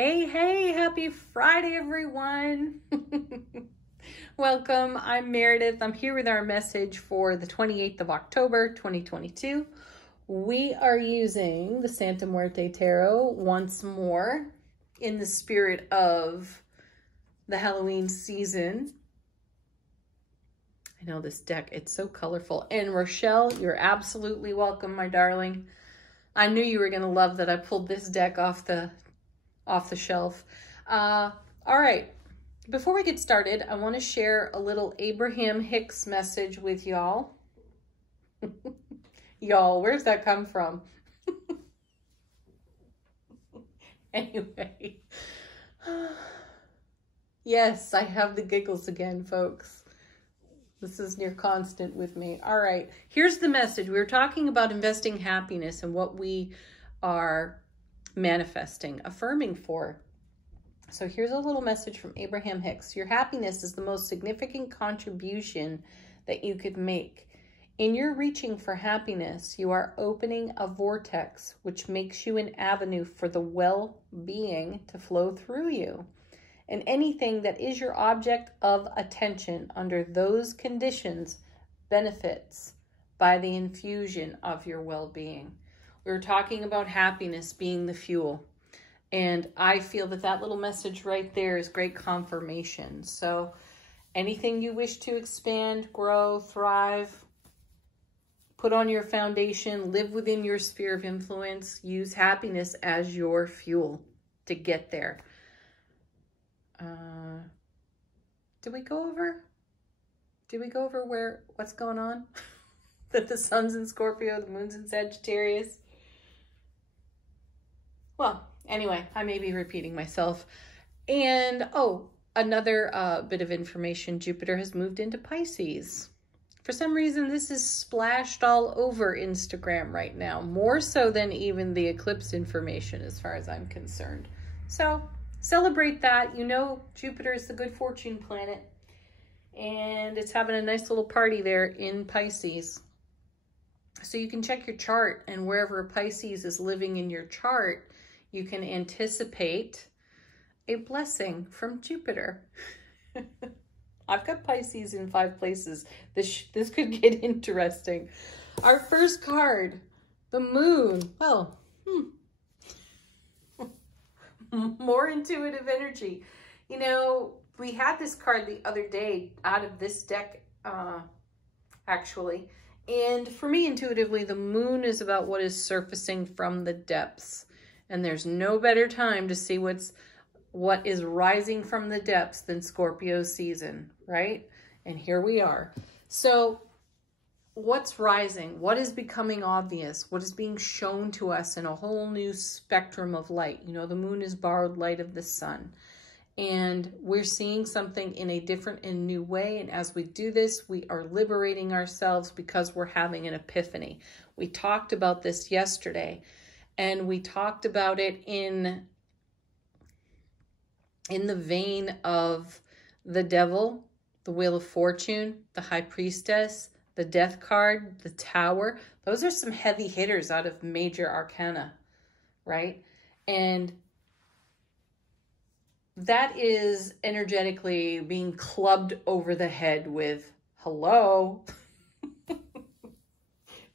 Hey, happy Friday, everyone. Welcome. I'm Meredith. I'm here with our message for the 28th of October, 2022. We are using the Santa Muerte Tarot once more in the spirit of the Halloween season. I know this deck, it's so colorful. And Rochelle, you're absolutely welcome, my darling. I knew you were going to love that I pulled this deck off the shelf. All right, before we get started, I want to share a little Abraham Hicks message with y'all. Y'all, where's that come from? Anyway, yes, I have the giggles again, folks. This is near constant with me. All right, here's the message. We were talking about investing happiness and what we are manifesting, affirming for. So here's a little message from Abraham Hicks. Your happiness is the most significant contribution that you could make. In your reaching for happiness, you are opening a vortex which makes you an avenue for the well-being to flow through you. And anything that is your object of attention under those conditions benefits by the infusion of your well-being. We were talking about happiness being the fuel. And I feel that that little message right there is great confirmation. So anything you wish to expand, grow, thrive, put on your foundation, live within your sphere of influence, use happiness as your fuel to get there. Did we go over what's going on? That the sun's in Scorpio, the moon's in Sagittarius. Well, anyway, I may be repeating myself. And, another bit of information. Jupiter has moved into Pisces. For some reason, this is splashed all over Instagram right now, more so than even the eclipse information as far as I'm concerned. So celebrate that. You know, Jupiter is the good fortune planet, and it's having a nice little party there in Pisces. So you can check your chart, and wherever Pisces is living in your chart, you can anticipate a blessing from Jupiter. I've got Pisces in 5 places. This could get interesting. Our first card, the moon. Well, more intuitive energy. You know, we had this card the other day out of this deck, actually. And for me, intuitively, the moon is about what is surfacing from the depths. And there's no better time to see what is rising from the depths than Scorpio season, right? And here we are. So what's rising? What is becoming obvious? What is being shown to us in a whole new spectrum of light? You know, the moon is borrowed light of the sun. And we're seeing something in a different and new way. And as we do this, we are liberating ourselves because we're having an epiphany. We talked about this yesterday. And we talked about it in the vein of the devil, the Wheel of Fortune, the High Priestess, the Death card, the Tower. Those are some heavy hitters out of major arcana, right? And that is energetically being clubbed over the head with, hello?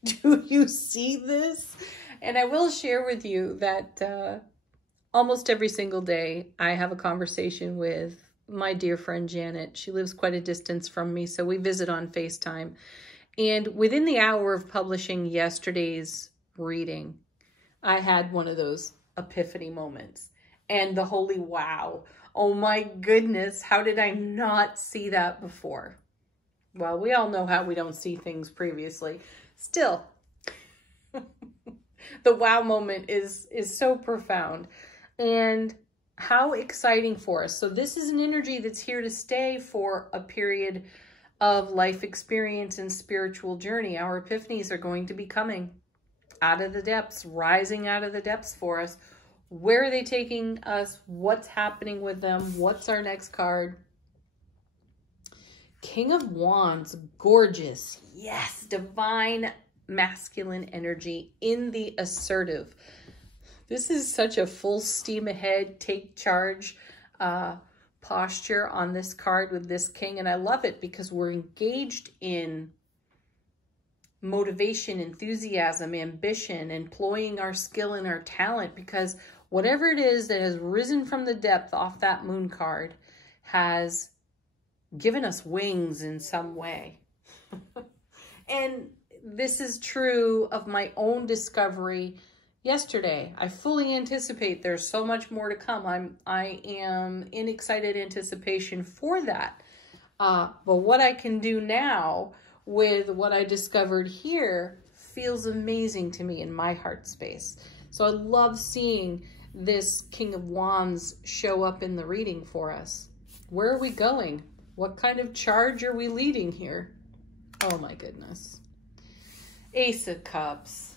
Do you see this? And I will share with you that almost every single day I have a conversation with my dear friend Janet. She lives quite a distance from me, so we visit on FaceTime. And within the hour of publishing yesterday's reading, I had one of those epiphany moments. And the holy wow. Oh my goodness, how did I not see that before? Well, we all know how we don't see things previously. Still, the wow moment is so profound. And how exciting for us. So this is an energy that's here to stay for a period of life experience and spiritual journey. Our epiphanies are going to be coming out of the depths, rising out of the depths for us. Where are they taking us? What's happening with them? What's our next card? King of Wands, gorgeous. Yes, divine masculine energy in the assertive. This is such a full steam ahead, take charge posture on this card with this king. And I love it because we're engaged in motivation, enthusiasm, ambition, employing our skill and our talent, because whatever it is that has risen from the depth off that moon card has given us wings in some way. And this is true of my own discovery yesterday. I fully anticipate there's so much more to come. I am in excited anticipation for that. But what I can do now with what I discovered here feels amazing to me in my heart space. So I love seeing this King of Wands show up in the reading for us. Where are we going? What kind of charge are we leading here? Oh my goodness. Ace of Cups.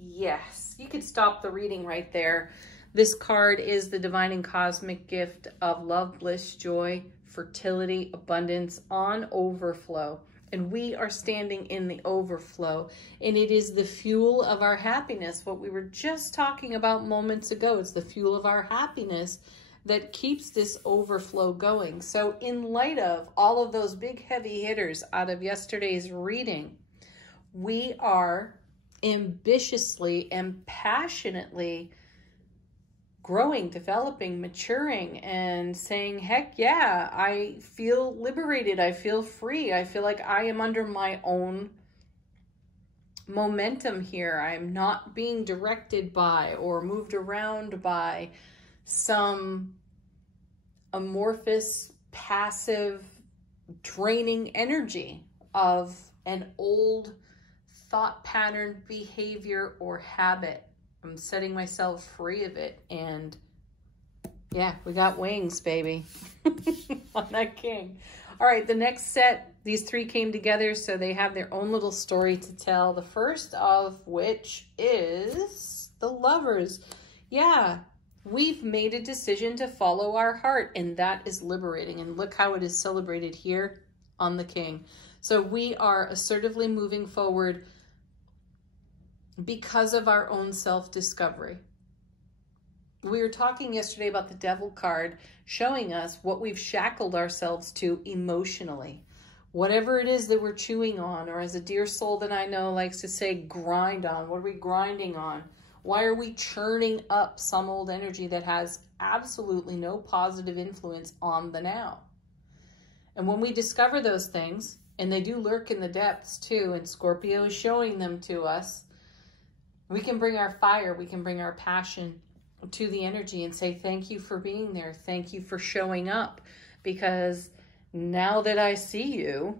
Yes, you could stop the reading right there. This card is the divine and cosmic gift of love, bliss, joy, fertility, abundance on overflow. And we are standing in the overflow. And it is the fuel of our happiness. What we were just talking about moments ago. It's the fuel of our happiness that keeps this overflow going. So in light of all of those big heavy hitters out of yesterday's reading, we are ambitiously and passionately growing, developing, maturing, and saying, heck yeah, I feel liberated. I feel free. I feel like I am under my own momentum here. I'm not being directed by or moved around by some amorphous, passive, draining energy of an old thought pattern, behavior, or habit. I'm setting myself free of it. And yeah, we got wings, baby, on that king. All right, the next set, these three came together, so they have their own little story to tell. The first of which is the Lovers. Yeah, we've made a decision to follow our heart, and that is liberating. And look how it is celebrated here on the king. So we are assertively moving forward because of our own self-discovery. We were talking yesterday about the Devil card showing us what we've shackled ourselves to emotionally. Whatever it is that we're chewing on, or as a dear soul that I know likes to say, grind on. What are we grinding on? Why are we churning up some old energy that has absolutely no positive influence on the now? And when we discover those things, and they do lurk in the depths too, and Scorpio is showing them to us, we can bring our fire, we can bring our passion to the energy and say, thank you for being there. Thank you for showing up, because now that I see you,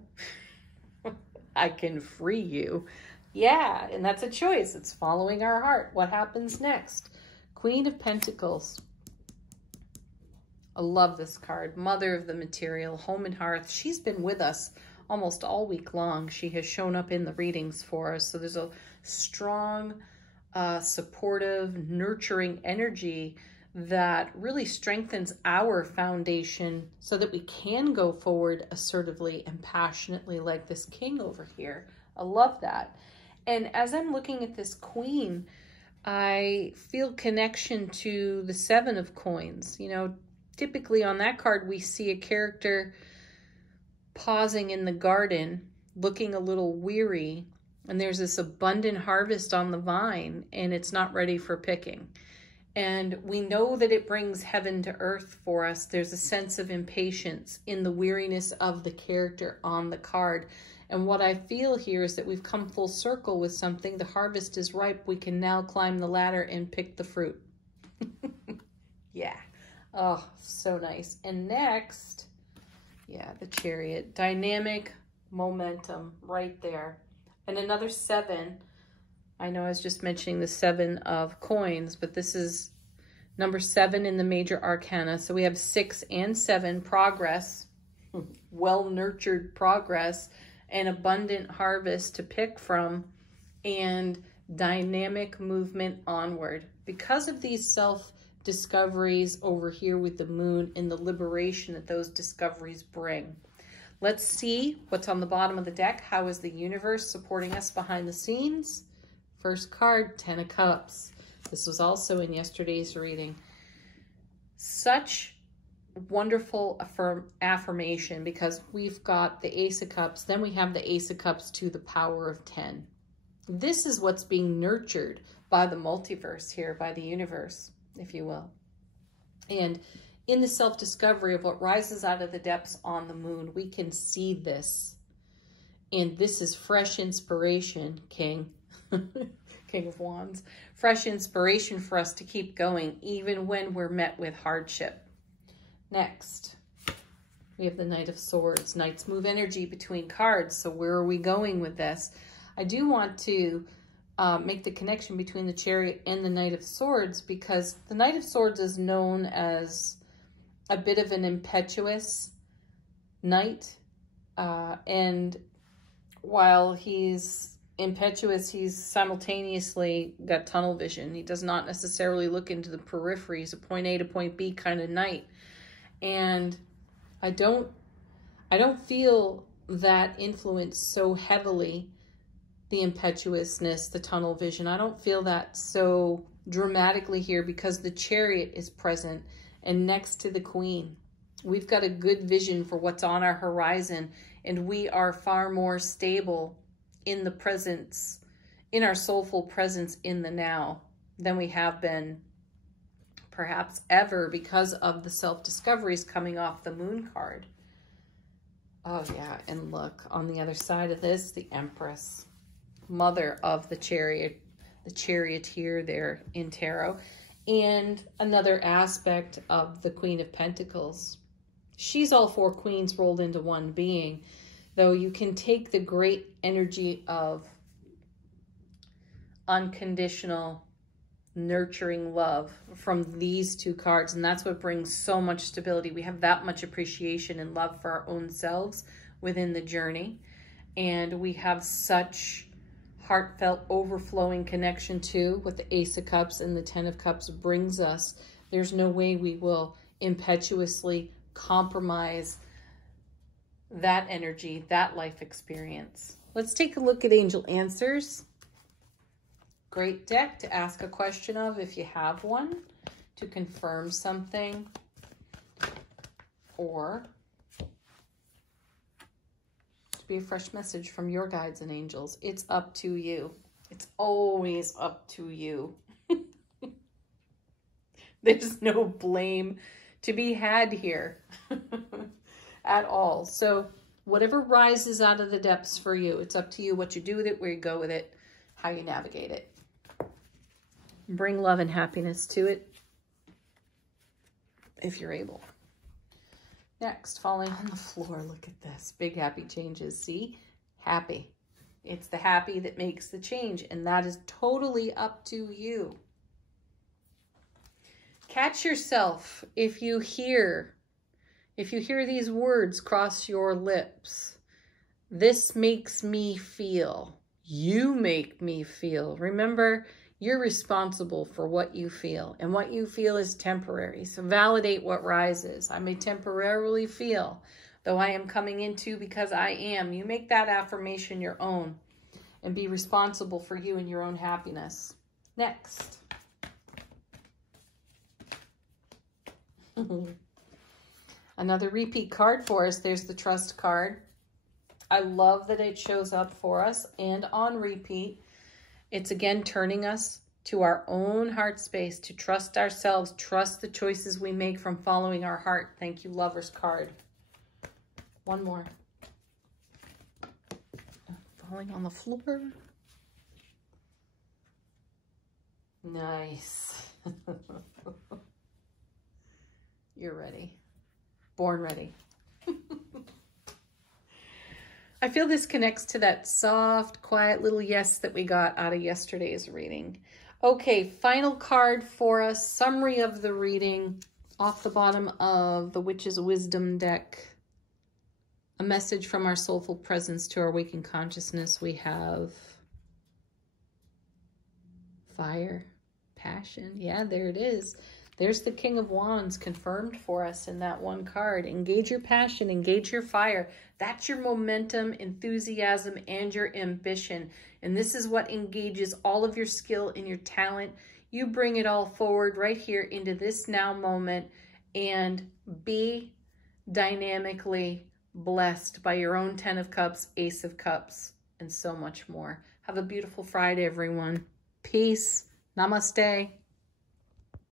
I can free you. Yeah, and that's a choice. It's following our heart. What happens next? Queen of Pentacles. I love this card. Mother of the material, home and hearth. She's been with us almost all week long. She has shown up in the readings for us. So there's a strong, supportive, nurturing energy that really strengthens our foundation so that we can go forward assertively and passionately like this king over here. I love that. And as I'm looking at this queen, I feel connection to the Seven of Coins. You know, typically on that card, we see a character pausing in the garden, looking a little weary, and there's this abundant harvest on the vine, and it's not ready for picking. And we know that it brings heaven to earth for us. There's a sense of impatience in the weariness of the character on the card. And what I feel here is that we've come full circle with something. The harvest is ripe. We can now climb the ladder and pick the fruit. Yeah. Oh, so nice. And next, yeah, the Chariot. Dynamic momentum right there. And another 7. I know I was just mentioning the 7 of coins, but this is number 7 in the major arcana. So we have 6 and 7, progress, well-nurtured progress, and abundant harvest to pick from, and dynamic movement onward. Because of these self-discoveries over here with the moon and the liberation that those discoveries bring. Let's see what's on the bottom of the deck. How is the universe supporting us behind the scenes? First card, 10 of Cups. This was also in yesterday's reading. Such wonderful affirmation, because we've got the Ace of Cups, then we have the Ace of Cups to the power of 10. This is what's being nurtured by the multiverse here, by the universe, if you will. And in the self-discovery of what rises out of the depths on the moon, we can see this. And this is fresh inspiration, King. King of Wands. Fresh inspiration for us to keep going, even when we're met with hardship. Next, we have the Knight of Swords. Knights move energy between cards. So where are we going with this? I do want to make the connection between the Chariot and the Knight of Swords, because the Knight of Swords is known as a bit of an impetuous knight. And while he's impetuous, he's simultaneously got tunnel vision. He does not necessarily look into the periphery. He's a point A to point B kind of knight. And I don't feel that influence so heavily, the impetuousness, the tunnel vision. I don't feel that so dramatically here, because the Chariot is present and next to the Queen. We've got a good vision for what's on our horizon, and we are far more stable in the presence, in our soulful presence in the now, than we have been perhaps ever, because of the self-discoveries coming off the Moon card. Oh yeah, and look, on the other side of this, the Empress, mother of the Chariot, the Charioteer there in Tarot, and another aspect of the Queen of Pentacles. She's all four queens rolled into one being, though you can take the great energy of unconditional nurturing love from these two cards, and that's what brings so much stability. We have that much appreciation and love for our own selves within the journey, and we have such heartfelt overflowing connection too with the Ace of Cups, and the Ten of Cups brings us. There's no way we will impetuously compromise that energy, that life experience. Let's take a look at Angel Answers. Great deck to ask a question of if you have one, to confirm something, or to be a fresh message from your guides and angels. It's up to you. It's always up to you. There's no blame to be had here at all. So whatever rises out of the depths for you, it's up to you what you do with it, where you go with it, how you navigate it. Bring love and happiness to it if you're able. Next, falling on the floor. Look at this. Big happy changes. See? Happy. It's the happy that makes the change, and that is totally up to you. Catch yourself if you hear these words cross your lips. This makes me feel. You make me feel. Remember, you're responsible for what you feel, and what you feel is temporary. So validate what rises. I may temporarily feel, though I am coming into because I am. You make that affirmation your own and be responsible for you and your own happiness. Next. Another repeat card for us. There's the Trust card. I love that it shows up for us and on repeat. It's again turning us to our own heart space, to trust ourselves, trust the choices we make from following our heart. Thank you, Lover's card. One more. Falling on the floor. Nice. You're ready. Born ready. I feel this connects to that soft, quiet little yes that we got out of yesterday's reading. Okay, final card for us. Summary of the reading off the bottom of the Witch's Wisdom deck. A message from our soulful presence to our waking consciousness. We have fire, passion. Yeah, there it is. There's the King of Wands confirmed for us in that one card. Engage your passion, engage your fire. That's your momentum, enthusiasm, and your ambition. And this is what engages all of your skill and your talent, You bring it all forward right here into this now moment and be dynamically blessed by your own 10 of Cups, Ace of Cups, and so much more. Have a beautiful Friday, everyone. Peace. Namaste.